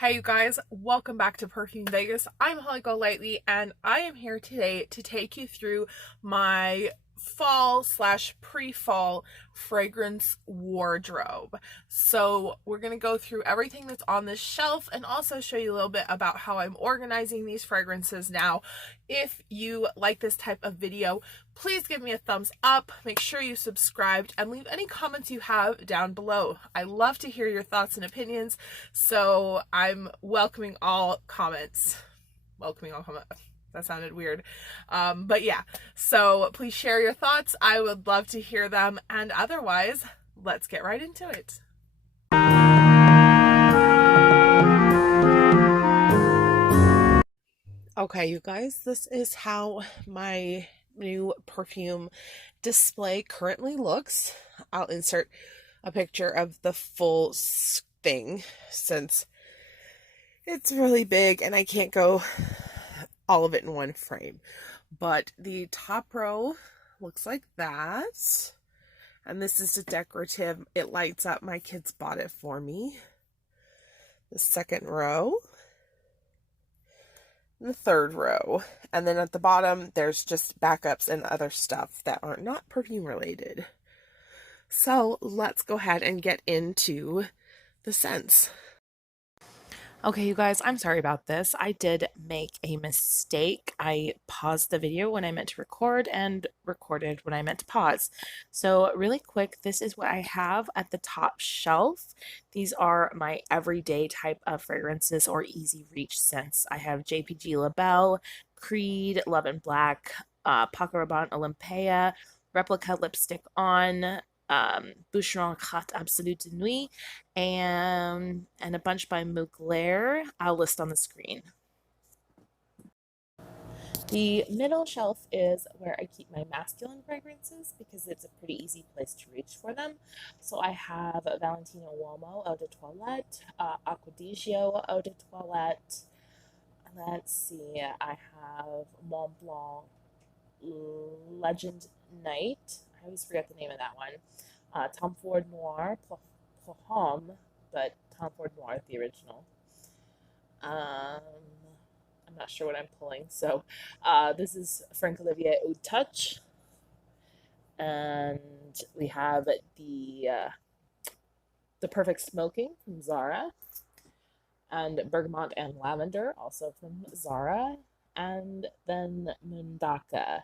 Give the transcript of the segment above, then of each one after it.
Hey you guys, welcome back to Perfume Vegas. I'm Holly Golightly and I am here today to take you through my fall slash pre-fall fragrance wardrobe. So we're going to go through everything that's on this shelf and also show you a little bit about how I'm organizing these fragrances now. If you like this type of video, please give me a thumbs up, make sure you subscribed, and leave any comments you have down below. I love to hear your thoughts and opinions, so I'm welcoming all comments. That sounded weird. But yeah, so please share your thoughts. I would love to hear them, and otherwise, let's get right into it. Okay, you guys, this is how my new perfume display currently looks. I'll insert a picture of the full thing since it's really big and I can't go all of it in one frame. But the top row looks like that. And this is a decorative. It lights up. My kids bought it for me. The second row. The third row. And then at the bottom, there's just backups and other stuff that are not perfume related. So let's go ahead and get into the scents. Okay, you guys, I'm sorry about this. I did make a mistake. I paused the video when I meant to record and recorded when I meant to pause. So really quick, this is what I have at the top shelf. These are my everyday type of fragrances or easy reach scents. I have JPG Labelle, Creed, Love and Black, Paco Rabanne Olympea, Replica Lipstick On, Boucheron Carte Absolue de Nuit, and a bunch by Mugler. I'll list on the screen. The middle shelf is where I keep my masculine fragrances because it's a pretty easy place to reach for them. So I have Valentino Uomo Eau de Toilette, Acquadigio Eau de Toilette. Let's see, I have Mont Blanc Legend Night. I always forget the name of that one. Tom Ford Noir Perfume, but Tom Ford Noir, the original. I'm not sure what I'm pulling. So this is Frank Olivier Oud Touch. And we have the Perfect Smoking from Zara. And Bergamot and Lavender, also from Zara. And then Mundaka,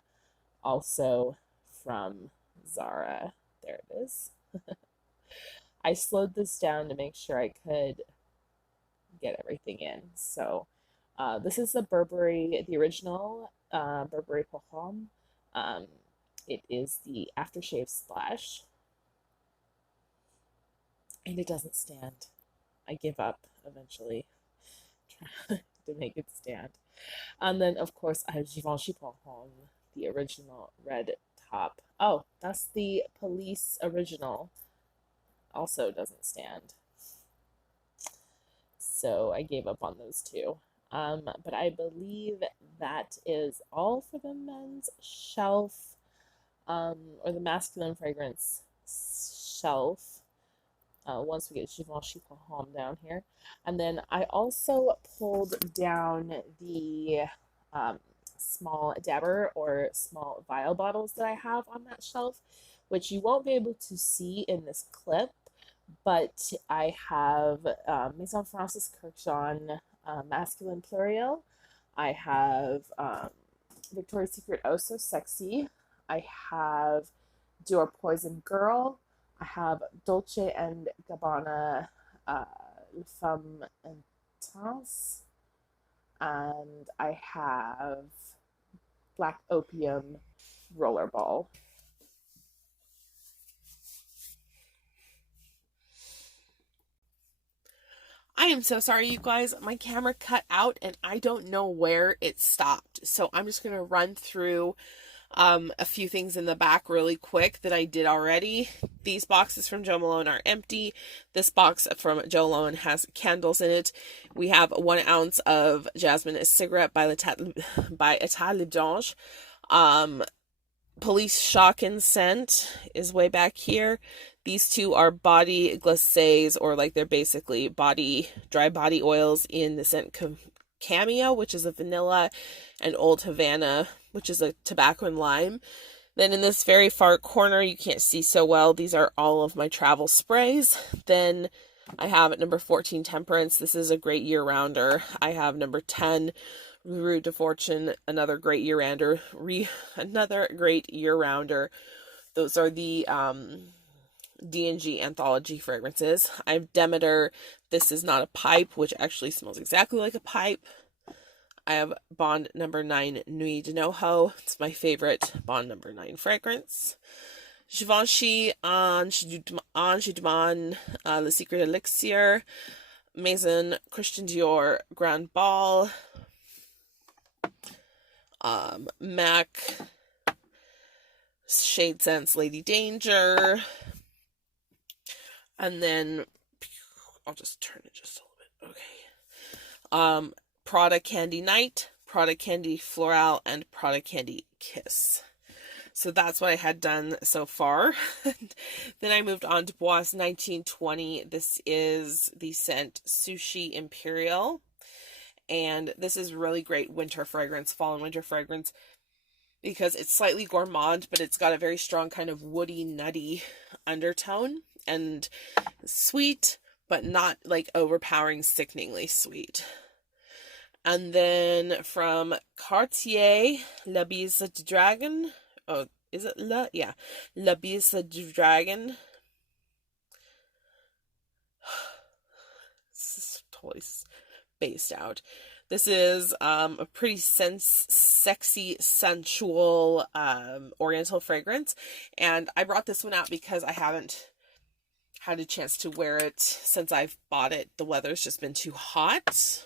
also from Zara. There it is. I slowed this down to make sure I could get everything in. So this is the Burberry, the original Burberry Perfume. It is the aftershave splash. And it doesn't stand. I give up eventually trying to make it stand. And then, of course, I have Givenchy Perfume, the original red top. Oh, that's the Police original. Also doesn't stand. So I gave up on those two. But I believe that is all for the men's shelf, or the masculine fragrance shelf. Once we get Givenchy Perfume down here. And then I also pulled down the small dabber or small vial bottles that I have on that shelf, which you won't be able to see in this clip, but I have Maison Francis Kurkdjian Masculine Pluriel. I have Victoria's Secret Oh So Sexy. I have Dior Poison Girl. I have Dolce and Gabbana Femme Intense. And I have Black Opium Rollerball. I am so sorry, you guys. My camera cut out and I don't know where it stopped. So I'm just going to run through a few things in the back really quick that I did already. These boxes from Jo Malone are empty. This box from Jo Malone has candles in it. We have 1 ounce of Jasmine cigarette by Etat Le Blanche. Police Shock and Scent is way back here. These two are body glacés, or like they're basically dry body oils in the scent Cameo, which is a vanilla, and Old Havana, which is a tobacco and lime. Then in this very far corner, you can't see so well, these are all of my travel sprays. Then I have at number 14, Temperance. This is a great year-rounder. I have number 10, Rue de Fortune, another great year-rounder. Those are the D&G anthology fragrances. I have Demeter. This is not a pipe, which actually smells exactly like a pipe. I have Bond number 9, Nuit de Noho. It's my favorite Bond number 9 fragrance. Givenchy, Ange du Monde, Le Secret Elixir, Maison, Christian Dior, Grand Ball, MAC, Shade Sense, Lady Danger, and then I'll just turn it just a little bit. Okay. Prada Candy Night, Prada Candy Floral, and Prada Candy Kiss. So that's what I had done so far. Then I moved on to Bois 1920. This is the scent Sushi Imperial. And this is really great winter fragrance, fall and winter fragrance, because it's slightly gourmand, but it's got a very strong kind of woody, nutty undertone, and sweet, but not like overpowering, sickeningly sweet. And then from Cartier, La Bise du Dragon. Oh, is it La? Yeah. La Bise du Dragon. This is totally spaced out. This is a pretty sexy, sensual oriental fragrance. And I brought this one out because I haven't had a chance to wear it since I've bought it. The weather's just been too hot.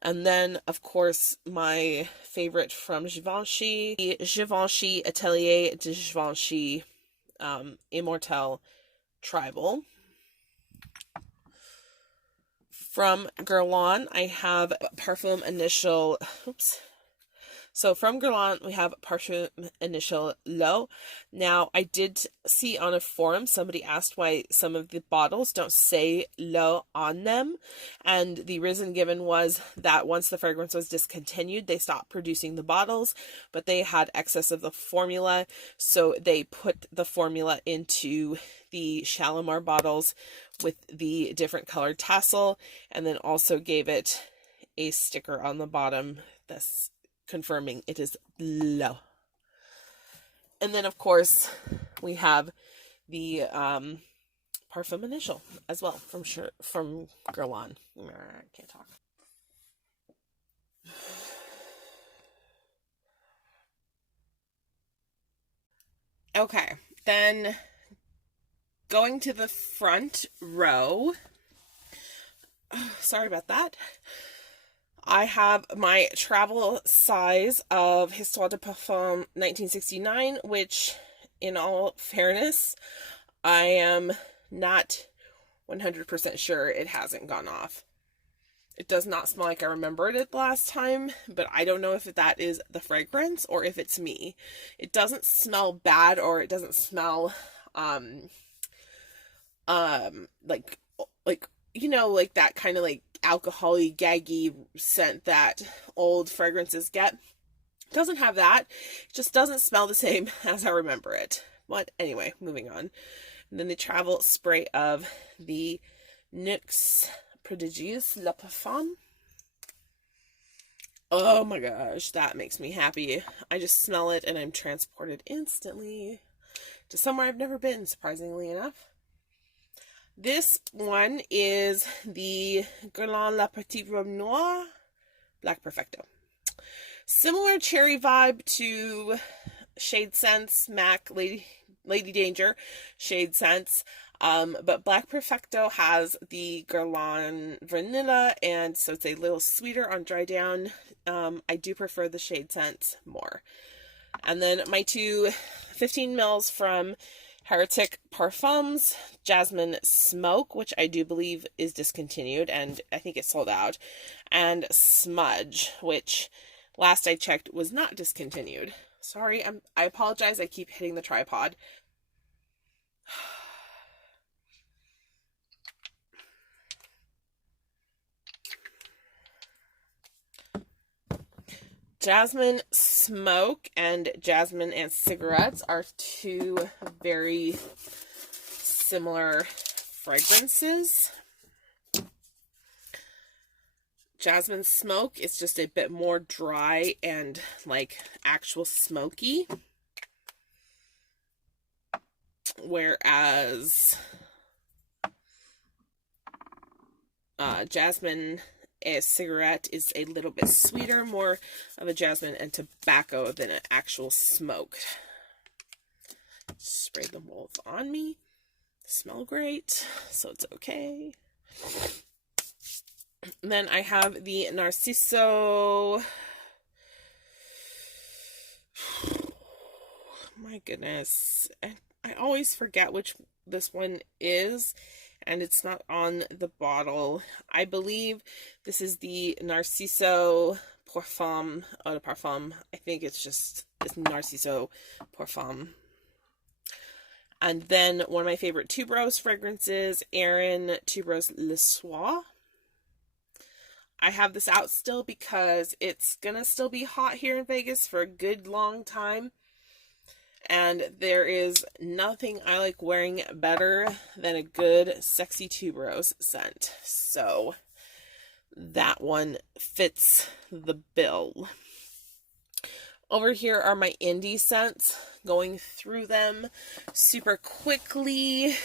And then, of course, my favorite from Givenchy, Givenchy Atelier de Givenchy Immortelle Tribal. From Guerlain, I have Perfume Initial, So from Guerlain, we have Perfume Initial Low. Now, I did see on a forum, somebody asked why some of the bottles don't say Low on them. And the reason given was that once the fragrance was discontinued, they stopped producing the bottles, but they had excess of the formula. So they put the formula into the Shalimar bottles with the different colored tassel, and then also gave it a sticker on the bottom that's confirming it is Low. And then, of course, we have the Parfum Initial as well from Guerlain. I can't talk. Okay, then going to the front row. Sorry about that. I have my travel size of Histoire de Parfum 1969, which, in all fairness, I am not 100% sure it hasn't gone off. It does not smell like I remembered it last time, but I don't know if that is the fragrance or if it's me. It doesn't smell bad, or it doesn't smell like you know, like that kind of like alcohol-y, gaggy scent that old fragrances get. It doesn't have that. It just doesn't smell the same as I remember it. But anyway, moving on. And then the travel spray of the Nuxe Prodigieuse Le Parfum. Oh my gosh, that makes me happy. I just smell it and I'm transported instantly to somewhere I've never been, surprisingly enough. This one is the Guerlain La Petite Robe Noire Black Perfecto. Similar cherry vibe to Shade Sense, MAC, Lady Danger, Shade Sense. But Black Perfecto has the Guerlain Vanilla, and so it's a little sweeter on dry down. I do prefer the Shade Sense more. And then my two 15 mils from Heretic Parfums, Jasmine Smoke, which I do believe is discontinued, and I think it's sold out, and Smudge, which last I checked was not discontinued. Sorry, I apologize, I keep hitting the tripod. Jasmine Smoke and Jasmine and Cigarettes are two very similar fragrances. Jasmine Smoke is just a bit more dry and like actual smoky, whereas Jasmine a cigarette is a little bit sweeter, more of a jasmine and tobacco than an actual smoke. Spray them both on me. Smell great, so it's okay. And then I have the Narciso. My goodness. I always forget which this one is, and it's not on the bottle. I believe this is the Narciso Perfume, Eau de Parfum. I think it's Narciso Parfum. And then one of my favorite tuberose fragrances, Erin Tuberose Le Soir. I have this out still because it's gonna still be hot here in Vegas for a good long time. And there is nothing I like wearing better than a good sexy tuberose scent. So that one fits the bill. Over here are my indie scents, going through them super quickly.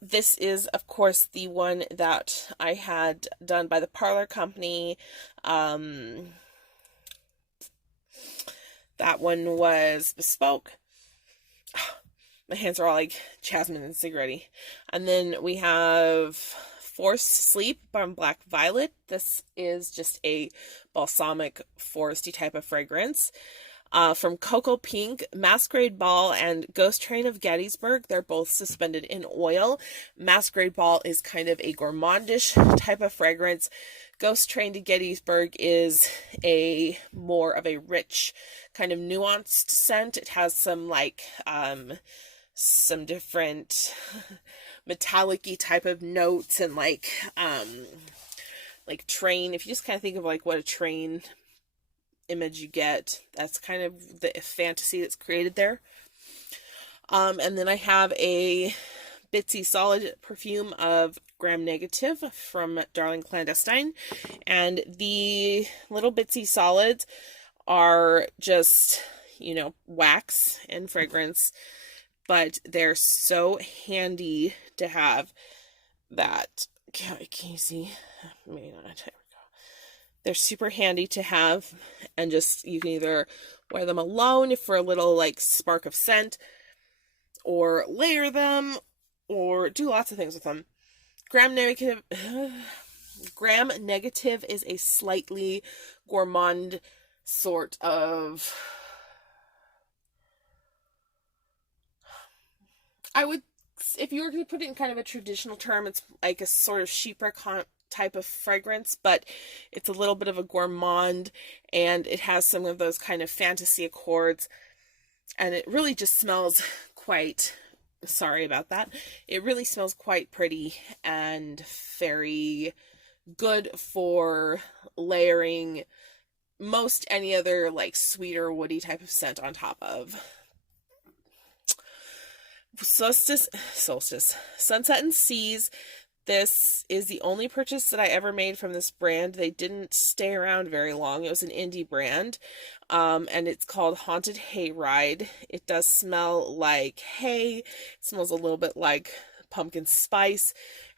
This is, of course, the one that I had done by the Parlor Company. That one was bespoke. My hands are all like jasmine and cigarette-y. And then we have Forced Sleep by Black Violet. This is just a balsamic foresty type of fragrance. From Cocoa Pink, Masquerade Ball, and Ghost Train of Gettysburg. They're both suspended in oil. Masquerade Ball is kind of a gourmandish type of fragrance. Ghost Train to Gettysburg is a more of a rich, kind of nuanced scent. It has some some different metallic-y type of notes and like train. If you just kind of think of like what a train image you get, that's kind of the fantasy that's created there. And then I have a Bitsy Solid perfume of Gram Negative from Darling Clandestine, and the little Bitsy Solids are just, wax and fragrance, but they're so handy to have that. Can you see? Maybe not. They're super handy to have, and just, you can either wear them alone for a little like spark of scent, or layer them, or do lots of things with them. Gram Negative is a slightly gourmand sort of, if you were to put it in kind of a traditional term, it's like a sort of chypre type of fragrance, but it's a little bit of a gourmand, and it has some of those kind of fantasy accords, and it really just smells quite, sorry about that, it really smells quite pretty and very good for layering most any other like sweeter woody type of scent on top of. Solstice, Sunset and Seas. This is the only purchase that I ever made from this brand. They didn't stay around very long. It was an indie brand, and it's called Haunted Hayride. It does smell like hay. It smells a little bit like pumpkin spice,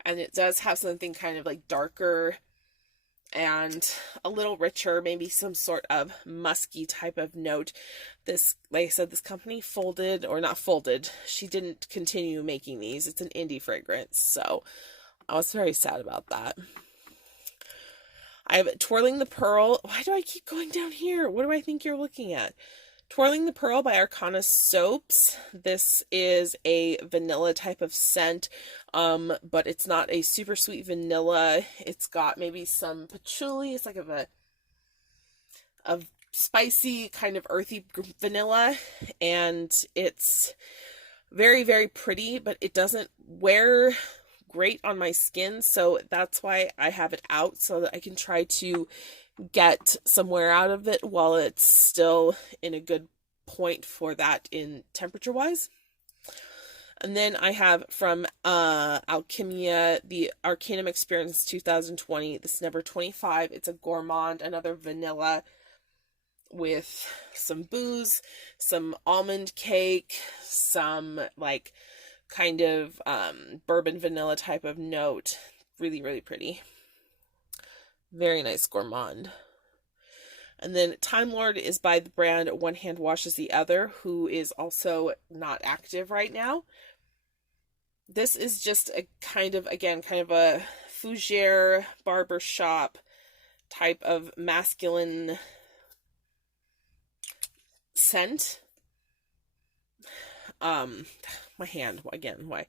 and it does have something kind of like darker and a little richer, maybe some sort of musky type of note. This, like I said, this company folded, or not folded, she didn't continue making these. It's an indie fragrance, so I was very sad about that. I have Twirling the Pearl. Why do I keep going down here? What do I think you're looking at? Twirling the Pearl by Arcana Soaps. This is a vanilla type of scent, but it's not a super sweet vanilla. It's got maybe some patchouli. It's like a spicy kind of earthy vanilla, and it's Very, very pretty, but it doesn't wear great on my skin, so that's why I have it out, so that I can try to get some wear out of it while it's still in a good point for that in temperature wise. And then I have from Alchemia the Arcanum Experience 2020, this number 25. It's a gourmand, another vanilla with some booze, some almond cake, some like kind of bourbon vanilla type of note. Really, really pretty. Very nice gourmand. And then Time Lord is by the brand One Hand Washes the Other, who is also not active right now. This is just a kind of, again, kind of a fougere barbershop type of masculine scent. My hand, again, why?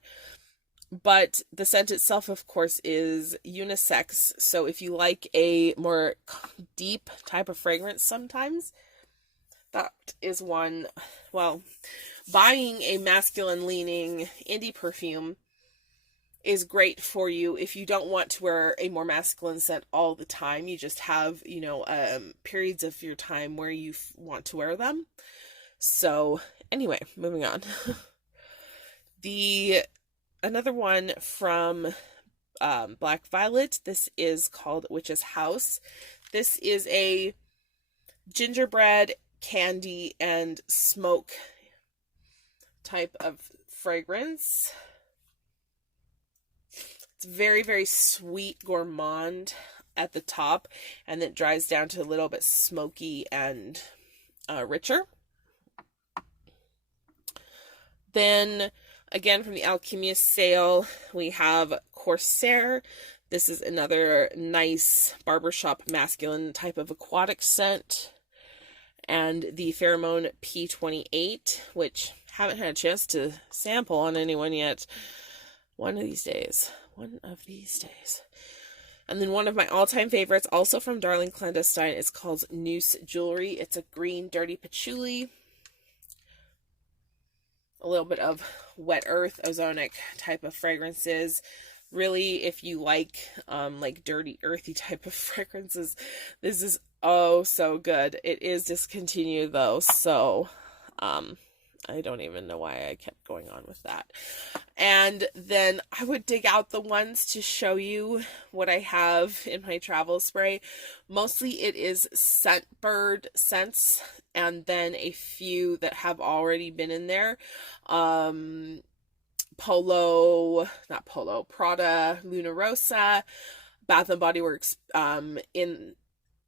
But the scent itself, of course, is unisex. So if you like a more deep type of fragrance sometimes, that is one. Well, buying a masculine leaning indie perfume is great for you if you don't want to wear a more masculine scent all the time. You just have, periods of your time where you want to wear them. So anyway, moving on. Another one from Black Violet. This is called Witch's House. This is a gingerbread, candy, and smoke type of fragrance. It's very, very sweet gourmand at the top, and it dries down to a little bit smoky and richer. Then, again, from the Alchemia sale, we have Corsair. This is another nice barbershop masculine type of aquatic scent. And the Pheromone P28, which haven't had a chance to sample on anyone yet. One of these days. And then one of my all-time favorites, also from Darling Clandestine, is called Noose Jewelry. It's a green dirty patchouli. A little bit of wet earth, ozonic type of fragrances. Really, if you like dirty, earthy type of fragrances, this is oh so good. It is discontinued though, so I don't even know why I kept going on with that. And then I would dig out the ones to show you what I have in my travel spray. Mostly it is Scentbird scents, and then a few that have already been in there. Prada, Luna Rosa, Bath and Body Works, in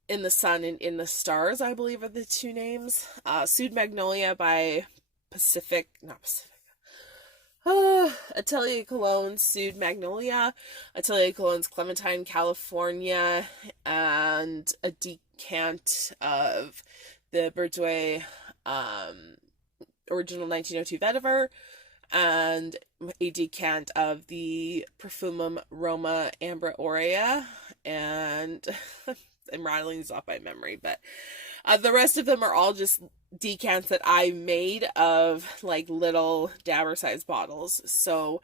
the Sun and In the Stars, I believe are the two names. Sued Magnolia by Atelier Cologne, Sued Magnolia, Atelier Cologne's Clementine, California, and a decant of the Bourjois original 1902 vetiver, and a decant of the Perfumum Roma Ambra Aurea, and I'm rattling these off by memory, but the rest of them are all just decants that I made of like little dabber size bottles. So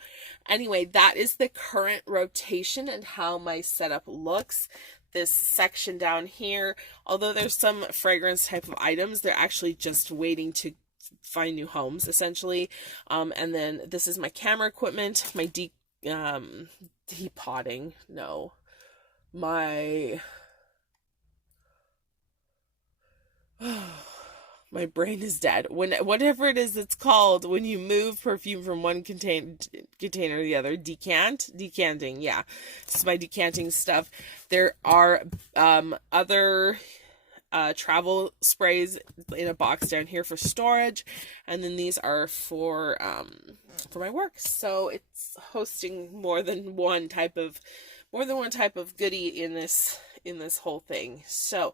anyway, that is the current rotation and how my setup looks. This section down here, although there's some fragrance type of items, they're actually just waiting to find new homes essentially. And then this is my camera equipment, my depotting, no, my brain is dead. Whatever it is it's called when you move perfume from one container to the other. Decanting, yeah. This is my decanting stuff. There are other travel sprays in a box down here for storage, and then these are for my work. So it's hosting more than one type of goodie in this whole thing. So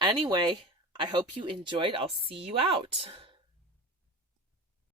anyway, I hope you enjoyed. I'll see you out.